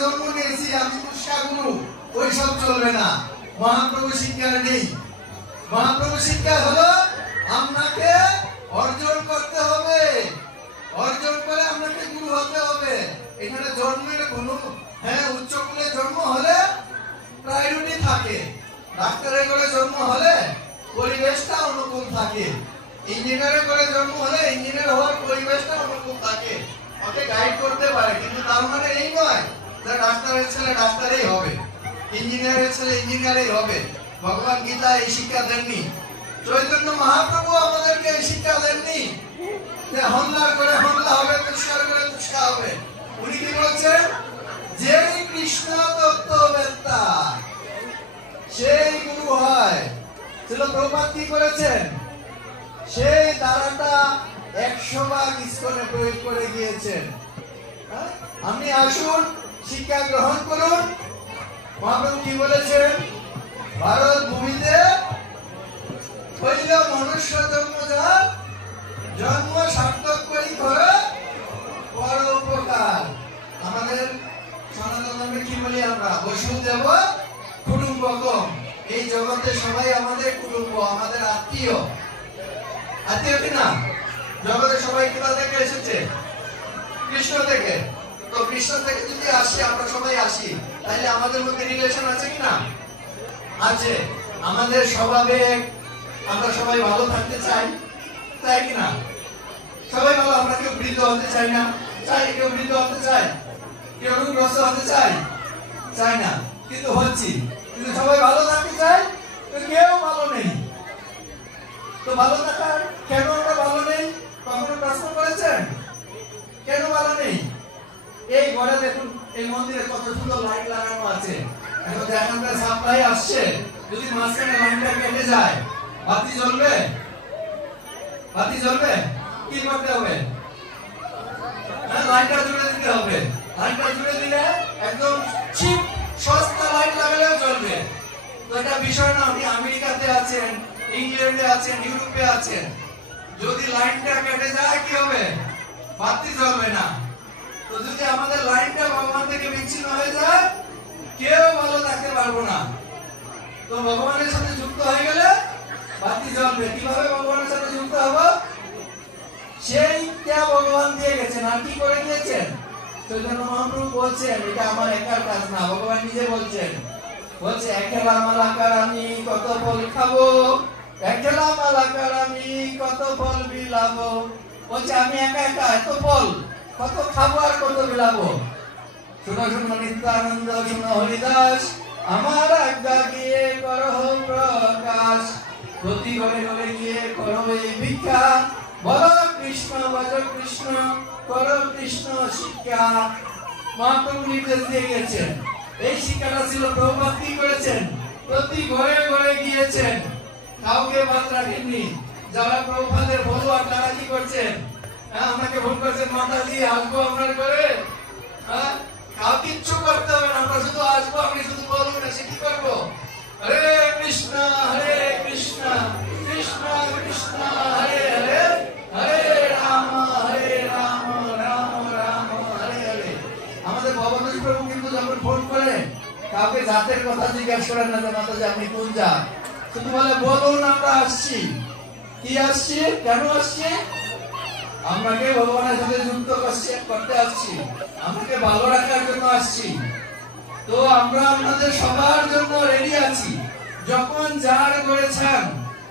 জন্ম নিয়েছি আমি পুষ্কাগুরু, ওই সব চলবে না। মহাপ্রভু শিক্ষা নেই। মহাপ্রভু শিক্ষা হলো আপনাকে অর্জন করতে হবে, অর্জন করে আপনাকে গুরু হতে হবে। এখানে জন্মের কোনো উচ্চ কুলে জন্ম হলে প্রায়োরিটি থাকে, ডাক্তারের ঘরে জন্ম হলে পরিবেশটা অনুকূল থাকে, ইঞ্জিনিয়ারের ঘরে জন্ম হলে ইঞ্জিনিয়ার হওয়ার পরিবেশটা অনুকূল থাকে, ওকে গাইড করতে পারে। কিন্তু তার মানে এই নয় যে ডাক্তারের ছেলে ডাক্তারই হবে, ইঞ্জিনিয়ারের ছেলে ইঞ্জিনিয়ারই হবে। ভগবান গীতা এই শিক্ষা দেননি, চৈতন্য মহাপ্রভু আমাদেরকে এই শিক্ষা দেননি যে হল্লার করে হল্লা হবে, তুষ্কার করে তুষ্কা হবে। উনি কি বলছেন? যেই কৃষ্ণ তত্ত্ববেত্তা সেই গুরু হয়। ছিল প্রভুপাদ কি করেছেন? সেই ধারাটা 100 ভাগ ইস্কনে প্রয়োগ করে গিয়েছেন। আপনি আসুন, শিক্ষা গ্রহণ করুন। মহাপ্রভু কি বলেছেন? ভারত ভূমিতে হইল মনুষ্য জন্ম, যার জন্ম সার্থক করি করে পর উপকার। আমাদের সনাতন ধর্মে কি বলি আমরা? বসুদেব কুটুম্বকম। এই জগতে সবাই আমাদের কুটুম্ব, আমাদের আত্মীয়। আত্মীয় কিনা? জগতে সবাই কোথা থেকে এসেছে? কৃষ্ণ থেকে। তো কৃষ্ণ থেকে যদি আসি, আমরা সবাই আসি, তাহলে আমাদের মধ্যে রিলেশন আছে কিনা? আছে। আমাদের স্বভাবে আমরা সবাই ভালো থাকতে চাই, তাই কিনা? সবাই ভালো। আমরা কেউ বৃদ্ধ হতে চাই না? চাই। কেউ বৃদ্ধ হতে চাই? কেউ রোগগ্রস্ত হতে চাই? চাই না, কিন্তু হচ্ছি। কিন্তু সবাই ভালো থাকতে চাই, কেউ ভালো নেই। তো ভালো থাকার কেন আমরা ভালো নেই? কখনো প্রশ্ন করেছেন কেন ভালো নেই? এই ঘরে দেখুন, এই মন্দিরে কত সুন্দর লাইট লাগানো আছে। এখন এখানকার সাপ্লাই আসছে, যদি মাঝখানে লাইনটা কেটে যায়, বাতি জ্বলবে? বাতি জ্বলবে? কি করতে হবে? লাইটটা জুড়ে দিতে হবে। লাইটটা জুড়ে দিলে একদম চিপ সস্তা লাইট লাগালেও জ্বলবে। তো এটা বিষয় না। আপনি আমেরিকাতে আছেন, ইংল্যান্ডে আছেন, ইউরোপে আছেন, যদি লাইনটা কেটে যায় কি হবে? বাতি জ্বলবে না। তো যদি আমাদের লাইনটা ভগবান থেকে বিচ্ছিন্ন হয়ে যায়, কেউ ভালো থাকতে পারবো না। তো ভগবানের সাথে যুক্ত হয়ে গেলে বাতি জ্বলবে। কিভাবে ভগবানের সাথে যুক্ত হব? সেই কে ভগবান দিয়ে গেছেন। আর কি করে দিয়েছেন? চৈতন্য মহাপ্রভু বলছেন, এটা আমার একার কাজ না। ভগবান নিজে বলছেন, বলছে একলা মালাকার আমি কত ফল খাবো, একলা মালাকার আমি কত ফল বিলাবো। বলছে আমি একা একা এত ফল কত খাবো আর কত বিলাবো। শুনো শুনো নিত্যানন্দ, শুনো হরিদাস, আমার আজ্ঞা গিয়ে করো প্রকাশ, প্রতি ঘরে ঘরে গিয়ে করো এই ভিক্ষা, বলো কৃষ্ণ ভজ কৃষ্ণ, করো কৃষ্ণ শিক্ষা। মহাপ্রভু নির্দেশ দিয়ে গেছেন। এই শিক্ষাটা ছিল প্রভুপাদ কি করেছেন? প্রতি ঘরে ঘরে গিয়েছেন, কাউকে বাদ রাখেননি। যারা প্রভুপাদের বলুয়া তারা কি করছেন? আমাকে ভুল করছেন, মাতাজি আসবো আপনার ঘরে, কাউ কিচ্ছু করতে হবে না, আমরা শুধু আসবো, আপনি শুধু বলুন, এসে কি করবো? হরে কৃষ্ণ কৃষ্ণ কৃষ্ণ হরে হরে, হরে রাম রাম রাম হরে হরে। আমাদের ভবনেশ প্রভু কিন্তু যখন ফোন করে কাউকে জাতের কথা জিজ্ঞাসা করেন না, মাতাজি আপনি কোন জাত, শুধু বলে বলুন আমরা আসছি। কি আসছি? কেন আসছি? আমাকে ভগবানের সাথে যুক্ত করতে আসছি, আমাকে ভালো রাখার জন্য আসছি। তো আমরা আপনাদের সবার জন্য রেডি আছি। যখন যার করেছেন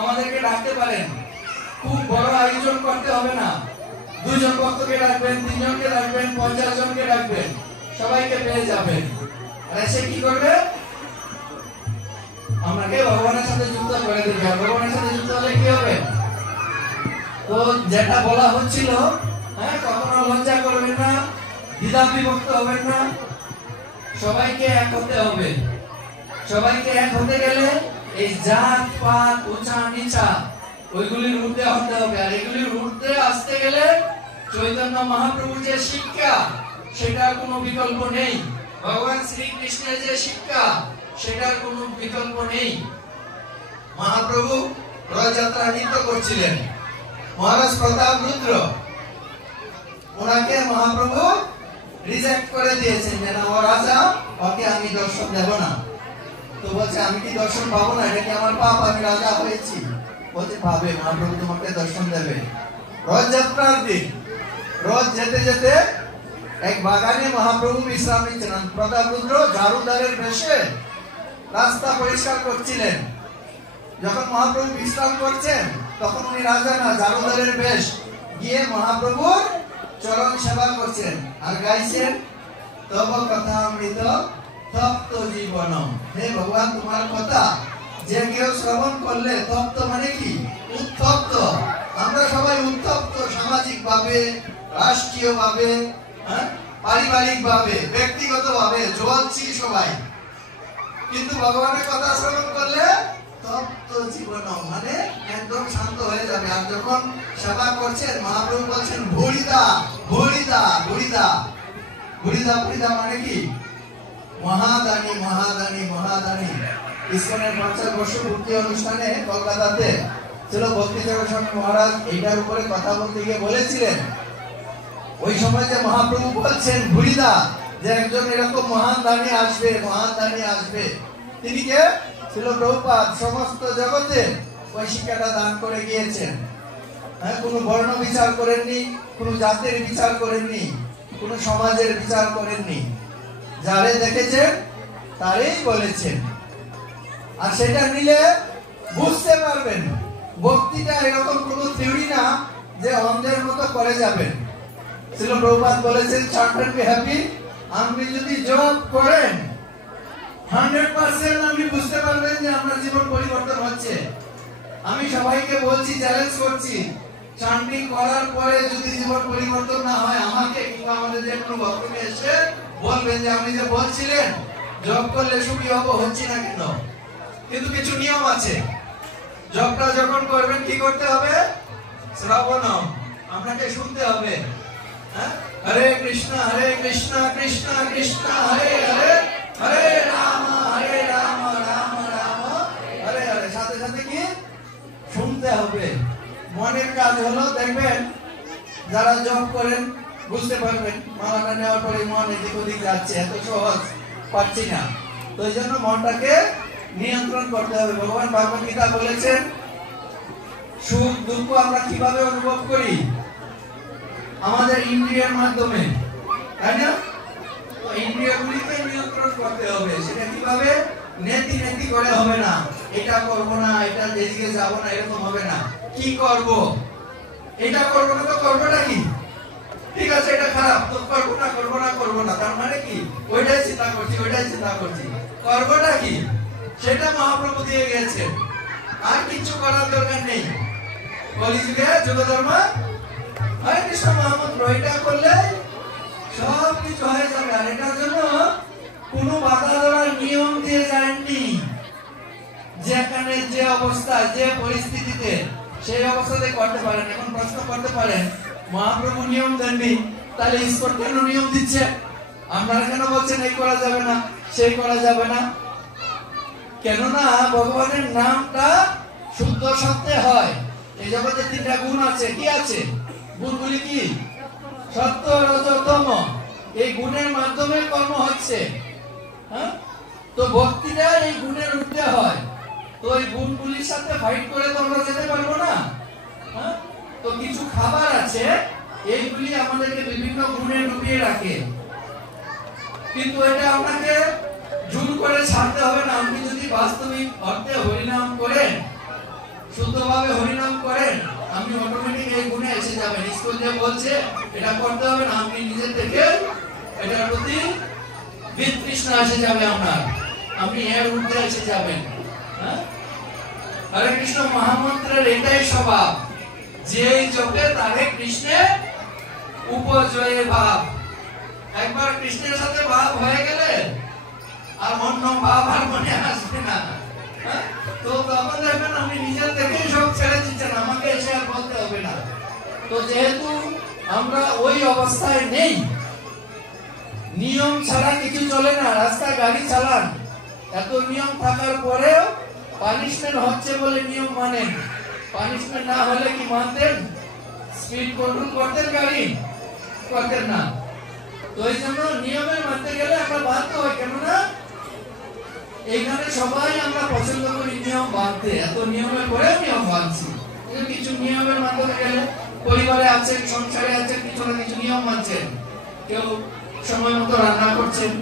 আমাদেরকে ডাকতে পারেন। খুব বড় আয়োজন করতে হবে না। 2 জন ভক্তকে ডাকবেন, 3 জনকে ডাকবেন, 50 জনকে ডাকবেন, সবাইকে পেয়ে যাবেন। আর এসে কি করবে? আমাকে ভগবানের সাথে যুক্ত করে দেবে। ভগবানের সাথে যুক্ত হলে কি হবে? তো যেটা বলা হচ্ছিল, কখনো লজ্জা করবেন না, দ্বিধা বিভক্ত হবেন না, সবাইকে এক হতে হবে। সবাইকে এক হতে গেলে এই জাত পাত উঁচা নিচা ওইগুলির ঊর্ধ্বে হতে হবে। আর এগুলির ঊর্ধ্বে আসতে গেলে চৈতন্য মহাপ্রভুর যে শিক্ষা, সেটার কোনো বিকল্প নেই। ভগবান শ্রীকৃষ্ণের যে শিক্ষা, সেটার কোনো বিকল্প নেই। মহাপ্রভু রথযাত্রা নৃত্য করছিলেন। মহারাজ প্রতাপ রুদ্র ওনাকে মহাপ্রভু রিজেক্ট করে দিয়েছেন যে না, ও রাজা, ওকে আমি দর্শন দেব না। তো বলছে আমি কি দর্শন পাবো না? এটা কি আমার পাপ? আমি রাজা হয়েছি। বলছে পাবে, মহাপ্রভু তোমাকে দর্শন দেবে। রথযাত্রার দিন রথ যেতে যেতে এক বাগানে মহাপ্রভু বিশ্রাম নিচ্ছেন। প্রতাপরুদ্র ঝাড়ুদারের বেশে রাস্তা পরিষ্কার করছিলেন। যখন মহাপ্রভু বিশ্রাম করছেন তখন উনি রাজা না, ঝাড়ুদারের বেশ গিয়ে মহাপ্রভুর চরণ সেবা করছেন আর গাইছেন তব কথা অমৃত তপ্ত জীবন। হে ভগবান, তোমার কথা যে কেউ শ্রবণ করলে, তপ্ত মানে কি? উত্তপ্ত। আমরা সবাই উত্তপ্ত, সামাজিক ভাবে, রাষ্ট্রীয় ভাবে, পারিবারিক ভাবে, ব্যক্তিগত ভাবে জ্বলছি সবাই, কিন্তু ভগবানের কথা শ্রবণ করলে তপ্ত জীবন মানে একদম শান্ত হয়ে যাবে। আর যখন সেবা করছেন মহাপ্রভু বলছেন ভুড়িদা ভুড়িদা ভুড়িদা ভুড়িদা ভুড়িদা মানে কি? মহাদানী মহাদানী মহাদানী। ইসকনের 50 বর্ষ পূর্তি অনুষ্ঠানে কলকাতাতে ছিল, ভক্তিচরণ স্বামী মহারাজ এইটার উপরে কথা বলতে গিয়ে বলেছিলেন ওই সময় যে মহাপ্রভু বলছেন ভুড়িদা, যে একজন এরকম মহান দানী আসবে, মহান দানী আসবে। তিনি কে? ছিল প্রভুপাদ। সমস্ত জগতে ওই শিক্ষাটা দান করে গিয়েছেন। কোনো বর্ণ বিচার করেননি, কোনো জাতির বিচার করেননি, কোনো সমাজের বিচার করেননি। যারে দেখেছেন তারই বলেছেন। আর সেটা নিলে বুঝতে পারবেন ভক্তিটা এরকম কোনো থিওরি না যে অন্ধের মতো করে যাবেন। ছিল প্রভুপাদ বলেছেন চার্টার বি হ্যাপি, আপনি যদি জব করেন 100% আপনি বুঝতে পারবেন যে আপনার জীবন পরিবর্তন হচ্ছে। আমি সবাইকে বলছি, চ্যালেঞ্জ করছি, চান্ডিং করার পরে যদি জীবন পরিবর্তন না হয় আমাকে কিংবা আমাদের যে কোনো ভক্তকে এসে বলবেন যে আপনি যে বলছিলেন জব করলে সুখী হব, হচ্ছে না কেন? কিন্তু কিছু নিয়ম আছে। জবটা যখন করবেন কি করতে হবে? শ্রবণম, আপনাকে শুনতে হবে। হরে কৃষ্ণ কৃষ্ণ কৃষ্ণ হরে হরে, হরে রাম রাম রাম হরে হরে। সাথে সাথে কি শুনতে হবে। মনের কাজ হলো, দেখবেন যারা জব করেন বুঝতে পারবেন মালাটা নেওয়ার পরে মন এদিক ওদিক যাচ্ছে, এত সহজ পাচ্ছি না। তো এই জন্য মনটাকে নিয়ন্ত্রণ করতে হবে। ভগবান ভগবত গীতা বলেছেন সুখ দুঃখ আমরা কিভাবে অনুভব করি? আমাদের ইন্দ্রিয়ের মাধ্যমে, তাই না? তো ইন্দ্রিয়গুলিকে নিয়ন্ত্রণ করতে হবে। সেটা কিভাবে? নেতি নেতি করে হবে না, এটা করব না, এটা যেদিকে যাব না, এরকম হবে না। কি করব? এটা করব না, তো করবোটা কি? ঠিক আছে, এটা খারাপ, তো করব না করব না করব না। তার মানে কি? ওইটাই চিন্তা করছি, ওইটাই চিন্তা করছি। করবোটা কি? সেটা মহাপ্রভু দিয়ে গেছেন। আর কিছু করার দরকার নেই। কলিযুগে যুগধর্ম হরে কৃষ্ণ মহামন্ত্র, এটা করলে সব কিছু হয়ে যাবে। আর এটার জন্য কোনো বাধা দেওয়ার নিয়ম দিয়ে যায়নি। যেখানে যে অবস্থা, যে পরিস্থিতিতে, সেই অবস্থাতে করতে পারেন। এখন প্রশ্ন করতে পারেন মহাপ্রভু নিয়ম দেননি, তাহলে ঈশ্বর কেন নিয়ম দিচ্ছে? আপনারা কেন বলছেন এই করা যাবে না, সেই করা যাবে না? কেননা ভগবানের নামটা শুদ্ধ সত্যে হয়। এই জগতে 3টা গুণ আছে। কি আছে? গুণগুলি কি? সত্য, রজ, তম। এই গুণের মাধ্যমে কর্ম হচ্ছে। তো ভক্তিটা এই গুণের ঊর্ধ্বে হয়। তো এই গুণগুলির সাথে ফাইট করে তো আমরা যেতে পারবো না। তো কিছু খাবার আছে এইগুলি আমাদেরকে বিভিন্ন গুণে ডুবিয়ে রাখে, কিন্তু এটা আপনাকে জোর করে ছাড়তে হবে না। আপনি যদি বাস্তবিক অর্থে হরিনাম করেন, শুদ্ধভাবে হরিনাম করেন, আপনি অটোমেটিক এই গুণে এসে যাবেন। স্কুল যে বলছে এটা করতে হবে না, আপনি নিজে থেকে এটার প্রতি বিতৃষ্ণা এসে যাবে আপনার, আপনি এর ঊর্ধ্বে এসে যাবেন। হরে কৃষ্ণ মহামন্ত্রের এটাই স্বভাব, যে জপে তারে কৃষ্ণে উপজয়ে ভাব। একবার কৃষ্ণের সাথে ভাব হয়ে গেলে আর অন্য ভাব আর মনে আসবে না। তো তখন দেখবেন আপনি নিজের থেকেই সব ছেড়ে দিচ্ছেন, আমাকে এসে আর বলতে হবে না। তো যেহেতু আমরা ওই অবস্থায় নেই, নিয়ম ছাড়া কিছু চলে না। রাস্তায় গাড়ি চালান, এত নিয়ম থাকার পরেও পানিশমেন্ট হচ্ছে বলে নিয়ম মানেন। পানিশমেন্ট না হলে কি মানতেন? স্পিড কন্ট্রোল করতেন গাড়ি? করতেন না। তো তো এই জন্য নিয়মের মানতে গেলে আমরা বাধ্য হই, কেননা এইখানে সবাই আমরা পছন্দ করি নিয়ম মানতে, এত নিয়মের পরে নিয়ম মানছি। কিছু নিয়মের মাধ্যমে গেলে পরিবারে আছেন, সংসারে আছেন, কিছু না কিছু নিয়ম মানছেন, কেউ সময় মতো রান্না করছেন,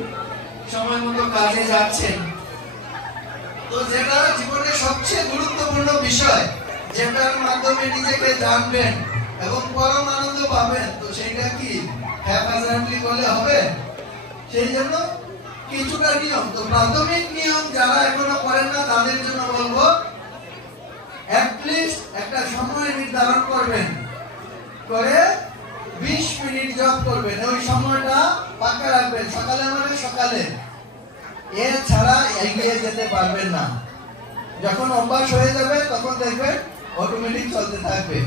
সময় মতো কাজে যাচ্ছেন। তো যেটা জীবনের সবচেয়ে গুরুত্বপূর্ণ বিষয়, যেটার মাধ্যমে নিজেকে জানবেন এবং পরম আনন্দ পাবেন, তো সেটা কি হ্যাপাজার্টলি করলে হবে? সেই জন্য কিছুটা নিয়ম, তো প্রাথমিক নিয়ম যারা এখনো করেন না তাদের জন্য বলবো, অ্যাটলিস্ট একটা সময় নির্ধারণ করবেন, করে 20 মিনিট জপ করবেন। ওই সময়টা পাকা রাখবেন, সকালে মানে সকালে, এছাড়া এগিয়ে যেতে পারবেন না। যখন অভ্যাস হয়ে যাবে তখন দেখবেন অটোমেটিক চলতে থাকবে।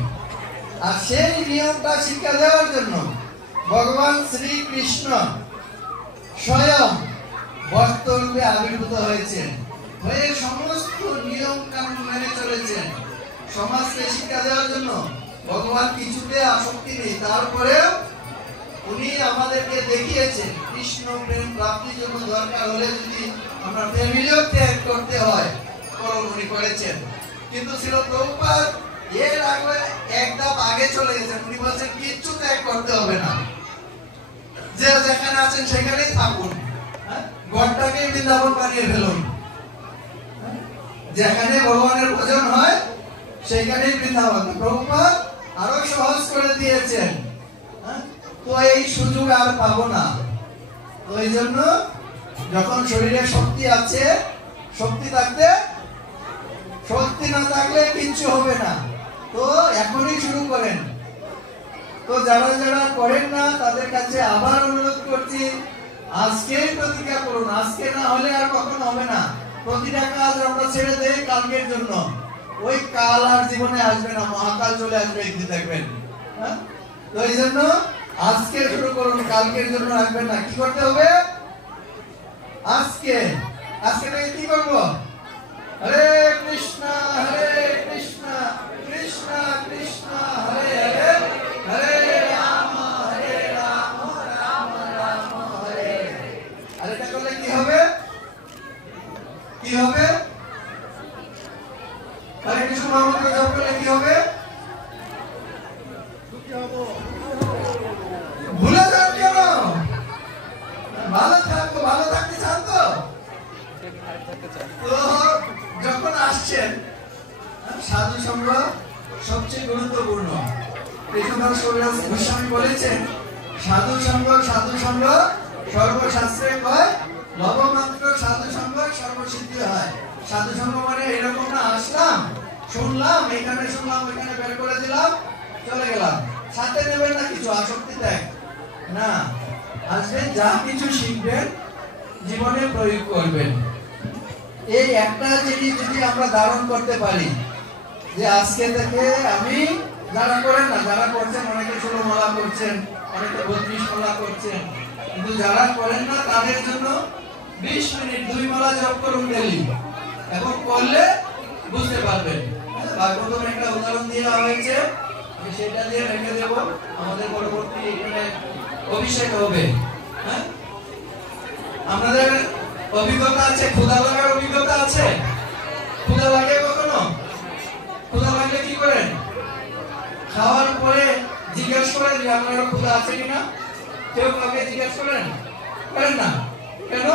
আর সেই নিয়মটা শিক্ষা দেওয়ার জন্য ভগবান শ্রীকৃষ্ণ স্বয়ং বস্ত্ররূপে আবির্ভূত হয়েছেন, হয়ে সমস্ত নিয়ম কানুন মেনে চলেছেন। সমাজকে শিক্ষা দেওয়ার জন্য ভগবান কিছুতে আসক্তি নেই, তারপরেও উনি আমাদেরকে দেখিয়েছেন কৃষ্ণ প্রেম প্রাপ্তির জন্য দরকার হলে যদি আমরা ফ্যামিলিও ত্যাগ করতে হয়, উনি করেছেন। কিন্তু শ্রীল প্রভুপাদ এর আগে একদম আগে চলে গেছেন, উনি বলছেন কিচ্ছু ত্যাগ করতে হবে না, যে যেখানে আছেন সেখানেই থাকুন, ঘরটাকে বৃন্দাবন বানিয়ে ফেলুন, যেখানে ভগবানের ভজন হয় সেখানেই বৃন্দাবন। প্রভুপাদ আরো সহজ করে দিয়েছেন, তো এই সুযোগ আর পাবো না। তো এই জন্য যখন শরীরে শক্তি আছে, শক্তি থাকতে, শক্তি না থাকলে কিচ্ছু হবে না, তো এখনই শুরু করেন। তো যারা যারা করেন না তাদের কাছে আবার অনুরোধ করছি, আজকেই প্রতিজ্ঞা করুন, আজকে না হলে আর কখনো হবে না। প্রতিটা কাজ আমরা ছেড়ে দেই কালকের জন্য, ওই কাল আর জীবনে আসবে না, মহাকাল চলে আসবে একদিন দেখবেন। তো এই জন্য আজকে শুরু করুন, কালকের জন্য রাখবেন না। কি করতে হবে? আজকে থেকে কি করবো? হরে কৃষ্ণ কৃষ্ণ কৃষ্ণ হরে হরে, হরে রাম রাম রাম হরে। আর এটা করলে কি হবে? কি হবে? হরে কৃষ্ণ মহামন্ত্র জপ করলে কি হবে? ভুলে যান কেন? ভালো থাকবো, ভালো থাকতে চান তো? তো যখন আসছেন, সাধু সঙ্গ সবচেয়ে গুরুত্বপূর্ণ। গোস্বামী বলেছেন, সাধু সঙ্গ সর্বশাস্ত্রে কয়, লবমাত্র সাধু সঙ্গ সর্বসিদ্ধি হয়। সাধু সঙ্গ মানে এরকম না, আসলাম, শুনলাম, এখানে শুনলাম, ওইখানে বের করে দিলাম, চলে গেলাম, সাথে নেবেন না কিছু, আসক্তি ত্যাগ না। আসবেন, যা কিছু শিখবেন জীবনে প্রয়োগ করবেন। এই একটা জিনিস যদি আমরা ধারণ করতে পারি, যে আজকে থেকে আমি, যারা করেন না, যারা করছেন, অনেকে 16 মালা করছেন, অনেকে 32 মালা করছেন, কিন্তু যারা করেন না তাদের জন্য 20 মিনিট 2 মালা জপ করুন ডেইলি, এবং করলে বুঝতে পারবেন। ভাগবতম একটা উদাহরণ দেওয়া হয়েছে, সেটা দিয়ে রেখে দেব, আমাদের পরবর্তী এখানে অভিষেক হবে। আপনাদের অভিজ্ঞতা আছে, ক্ষুধা লাগার অভিজ্ঞতা আছে? ক্ষুধা লাগে কখনো? ক্ষুধা লাগলে কি করেন? খাওয়ার পরে জিজ্ঞেস করেন যে আপনার ক্ষুধা আছে কিনা? কেউ কাউকে জিজ্ঞেস করেন? করেন না কেন?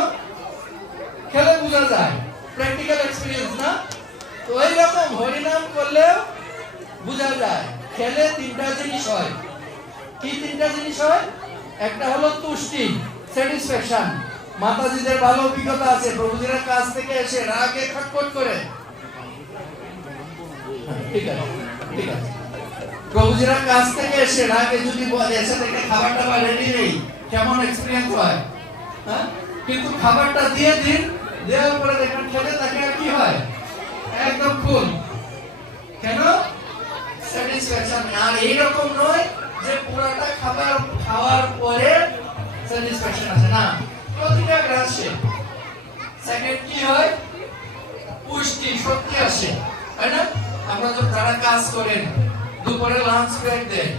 খেলে বোঝা যায়, প্র্যাকটিক্যাল এক্সপেরিয়েন্স না? তো এইরকম হরিনাম করলেও বোঝা যায়, খেলে 3টা জিনিস হয়। কি 3টা জিনিস হয়? একটা হলো তুষ্টি, স্যাটিসফ্যাকশন। মাতাজিদের ভালো অভিজ্ঞতা আছে, প্রভুজির কাছ থেকে এসে রাগে খটখট করে, ঠিক আছে, ঠিক আছে, প্রভুজির কাছ থেকে এসে রাগে যদি এসে থেকে খাবারটা রেডি নেই, কেমন এক্সপেরিয়েন্স হয়? কিন্তু খাবারটা দিয়ে দিন, দেওয়ার পরে দেখেন খেলে তাকে আর কি হয়? একদম ফুল। কেন? স্যাটিসফ্যাকশন। আর এইরকম নয় যে পুরাটা খাবার খাওয়ার পরে স্যাটিসফ্যাকশন আছে না, প্রতিটা গ্রাসে। সেকেন্ড কি হয়? পুষ্টি, শক্তি আসে, তাই না? আমরা যখন যারা কাজ করেন, দুপুরে লাঞ্চ ব্রেক দেন,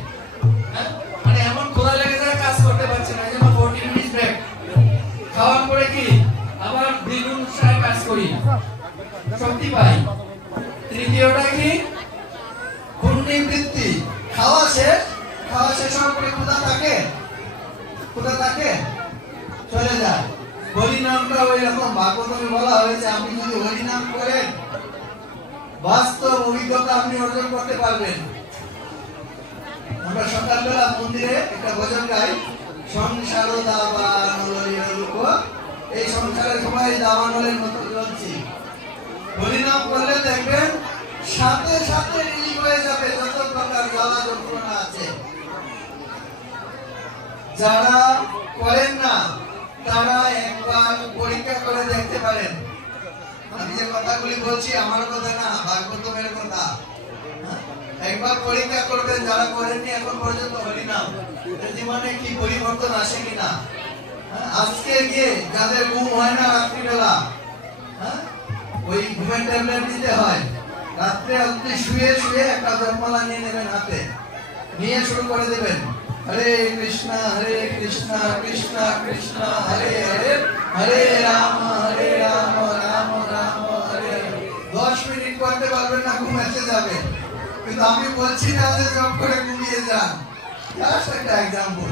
মানে এমন ক্ষুধা লেগে যায় কাজ করতে পারছে না, এই জন্য 40 শক্তি পাই। তৃতীয়টা কি? পুণ্যবৃত্তি। খাওয়া শেষ হওয়ার পরে ক্ষুধা থাকে চলে যায়। হরিনামটা ওই রকম ভাগবতমে বলা হয়েছে, আপনি যদি হরিনাম করেন বাস্তব অভিজ্ঞতা আপনি অর্জন করতে পারবেন। আমরা সকালবেলা মন্দিরে একটা ভজন গাই, সংসার এই সংসারের সবাই দাবানলের মতো চলছি। হরিনাম করলে দেখবেন সাথে সাথে রিলিজ হয়ে যাবে যত প্রকার জ্বালা যন্ত্রণা আছে। যারা করেন না তারা একবার পরীক্ষা করে দেখতে পারেন। আমি যে কথাগুলি বলছি আমার কথা না, ভাগবতমের কথা। একবার পরীক্ষা করবেন যারা করেননি এখন পর্যন্ত হরিনাম, জীবনে কি পরিবর্তন আসে কিনা। আজকে গিয়ে যাদের ঘুম হয় না রাত্রিবেলা, ওই ঘুমের ট্যাবলেট দিতে হয়। রাত্রে আপনি শুয়ে শুয়ে একটা জপমালা নিয়ে নেবেন হাতে, নিয়ে শুরু করে দেবেন হরে কৃষ্ণ কৃষ্ণ কৃষ্ণ হরে হরে, হরে রাম রাম রাম হরে হরে। 10 মিনিট করতে পারবেন না, ঘুম এসে যাবে। কিন্তু আমি বলছি না যে জপ করে ঘুমিয়ে যান, জাস্ট একটা এক্সাম্পল।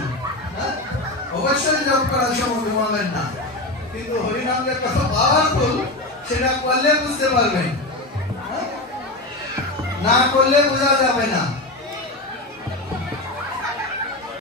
অবশ্যই জপ করার সময় ঘুমাবেন না, কিন্তু হরিনাম যে কত পাওয়ারফুল সেটা করলে বুঝতে পারবেন, না করলে বোঝা যাবে না।